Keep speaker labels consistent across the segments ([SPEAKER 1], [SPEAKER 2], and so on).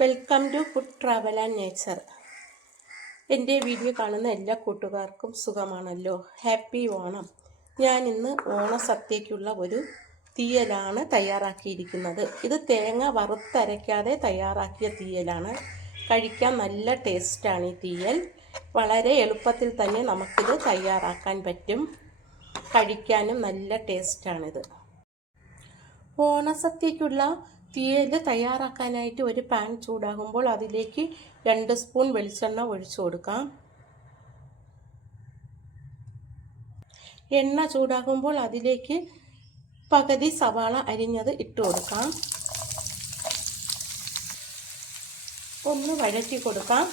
[SPEAKER 1] Welcome to food travel and nature എന്റെ video കാണുന്ന എല്ലാ കൂട്ടുകാർക്കും സുഖമാണല്ലോ? ഹാപ്പി ഓണം. ഞാൻ ഇന്ന് ഓണസദ്യയ്ക്കുള്ള ഒരു തീയലാണ് തയ്യാറാക്കിയിരിക്കുന്നത്. ഇത് തേങ്ങ വറുത്തരയ്ക്കാതെ തയ്യാറാക്കിയ തീയലാണ്. കഴിക്കാൻ നല്ല ടേസ്റ്റാണ് ഈ തീയൽ. വളരെ എളുപ്പത്തിൽ തന്നെ നമുക്കിത് തയ്യാറാക്കാൻ പറ്റും. കഴിക്കാനും നല്ല ടേസ്റ്റാണിത്. ഓണസദ്യക്കുള്ള തീയൽ തയ്യാറാക്കാനായിട്ട് ഒരു പാൻ ചൂടാകുമ്പോൾ അതിലേക്ക് രണ്ട് സ്പൂൺ വെളിച്ചെണ്ണ ഒഴിച്ചു കൊടുക്കാം. എണ്ണ ചൂടാകുമ്പോൾ അതിലേക്ക് പകുതി സവാള അരിഞ്ഞത് ഇട്ട് കൊടുക്കാം. ഒന്ന് വഴറ്റി കൊടുക്കാം.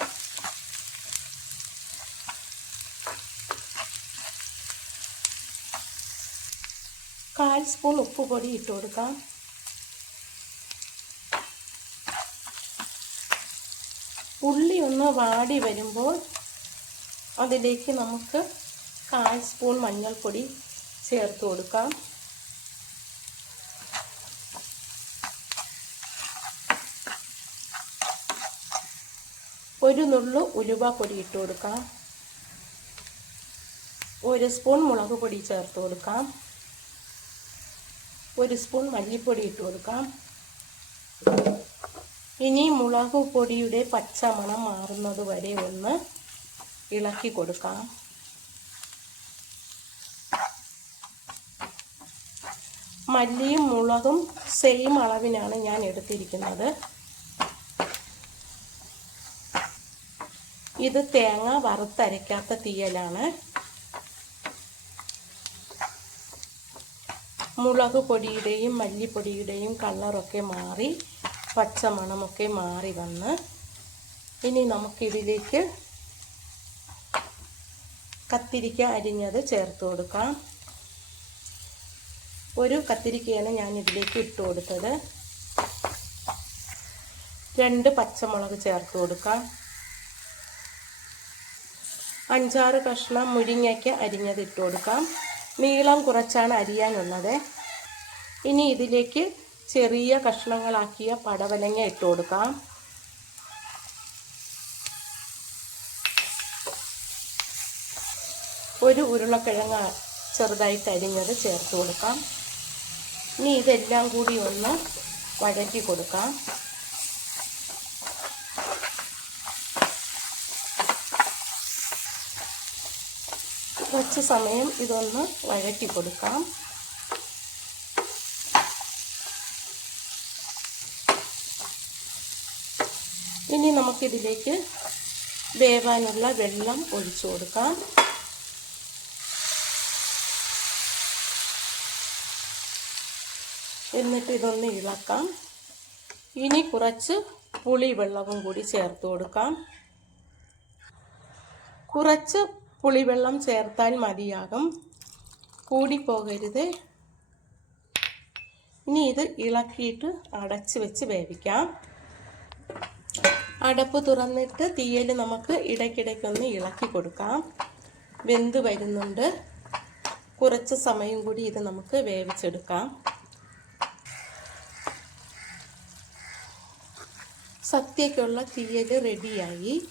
[SPEAKER 1] കാൽ സ്പൂൺ ഉപ്പ് പൊടി ഇട്ട് കൊടുക്കാം. ഉള്ളി ഒന്ന് വാടി വരുമ്പോൾ അതിലേക്ക് നമുക്ക് കാൽ സ്പൂൺ മഞ്ഞൾപ്പൊടി ചേർത്ത് കൊടുക്കാം. ഒരു നുള്ളു ഉലുവ പൊടി ഇട്ട് കൊടുക്കാം. ഒരു സ്പൂൺ മുളക് പൊടി ചേർത്ത് കൊടുക്കാം. ഒരു സ്പൂൺ മല്ലിപ്പൊടി ഇട്ട് കൊടുക്കാം. ഇനി മുളക് പൊടിയുടെ പച്ചമണം മാറുന്നത് വരെ ഒന്ന് ഇളക്കി കൊടുക്കാം. മല്ലിയും മുളകും സെയിം അളവിനാണ് ഞാൻ എടുത്തിരിക്കുന്നത്. ഇത് തേങ്ങ വറുത്തരയ്ക്കാത്ത തീയലാണ്. മുളക് പൊടിയുടെയും മല്ലിപ്പൊടിയുടെയും കളറൊക്കെ മാറി പച്ചമണമൊക്കെ മാറി വന്ന് ഇനി നമുക്കിതിലേക്ക് കത്തിരിക്ക അരിഞ്ഞത് ചേർത്ത് കൊടുക്കാം. ഒരു കത്തിരിക്കയാണ് ഞാൻ ഇതിലേക്ക് ഇട്ട് കൊടുത്തത്. രണ്ട് പച്ചമുളക് ചേർത്ത് കൊടുക്കാം. അഞ്ചാറ് കഷ്ണം മുരിങ്ങയ്ക്ക് അരിഞ്ഞത് ഇട്ട് കൊടുക്കാം. നീളം കുറച്ചാണ് അരിയാനുള്ളത്. ഇനി ഇതിലേക്ക് ചെറിയ കഷ്ണങ്ങളാക്കിയ പടവലങ്ങ ഇട്ട് കൊടുക്കാം. ഒരു ഉരുളക്കിഴങ്ങ് ചെറുതായി അരിഞ്ഞത് ചേർത്ത് കൊടുക്കാം. ഇനി ഇതെല്ലാം കൂടി ഒന്ന് വഴറ്റി കൊടുക്കാം. കുറച്ച് സമയം ഇതൊന്ന് വഴറ്റി കൊടുക്കാം. ഇനി നമുക്കിതിലേക്ക് വേവാനുള്ള വെള്ളം ഒഴിച്ചു കൊടുക്കാം. എന്നിട്ട് ഇതൊന്ന് ഇളക്കാം. ഇനി കുറച്ച് പുളി വെള്ളവും കൂടി ചേർത്ത് കൊടുക്കാം. കുറച്ച് പുളിവെള്ളം ചേർത്താൽ മതിയാകും. കൂടിപ്പോകരുത് ഇനി ഇത് ഇളക്കിയിട്ട് അടച്ച് വെച്ച് വേവിക്കാം. അടപ്പ് തുറന്നിട്ട് തീയൽ നമുക്ക് ഇടയ്ക്കിടയ്ക്കൊന്ന് ഇളക്കി കൊടുക്കാം. വെന്ത് വരുന്നുണ്ട്. കുറച്ച് സമയം കൂടി ഇത് നമുക്ക് വേവിച്ചെടുക്കാം. സത്യക്കുള്ള തീയൽ റെഡിയായി.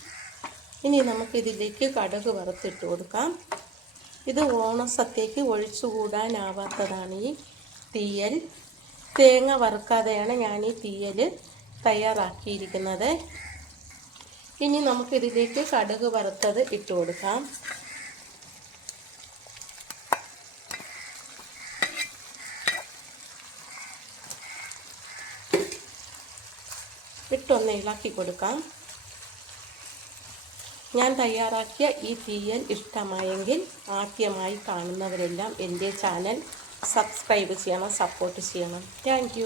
[SPEAKER 1] ഇനി നമുക്കിതിലേക്ക് കടുക് വറുത്തിട്ട് കൊടുക്കാം. ഇത് ഓണസദ്യക്ക് ഒഴിച്ചുകൂടാനാവാത്തതാണ് ഈ തീയൽ. തേങ്ങ വറുക്കാതെയാണ് ഞാൻ ഈ തീയൽ തയ്യാറാക്കിയിരിക്കുന്നത്. ഇനി നമുക്കിതിലേക്ക് കടുക് വറുത്തത് ഇട്ട് കൊടുക്കാം. ഇട്ടൊന്ന് ഇളക്കി കൊടുക്കാം. ഞാൻ തയ്യാറാക്കിയ ഈ തീയൽ ഇഷ്ടമായെങ്കിൽ ആദ്യമായി കാണുന്നവരെല്ലാം എന്റെ ചാനൽ സബ്സ്ക്രൈബ് ചെയ്യണം സപ്പോർട്ട് ചെയ്യണം. താങ്ക്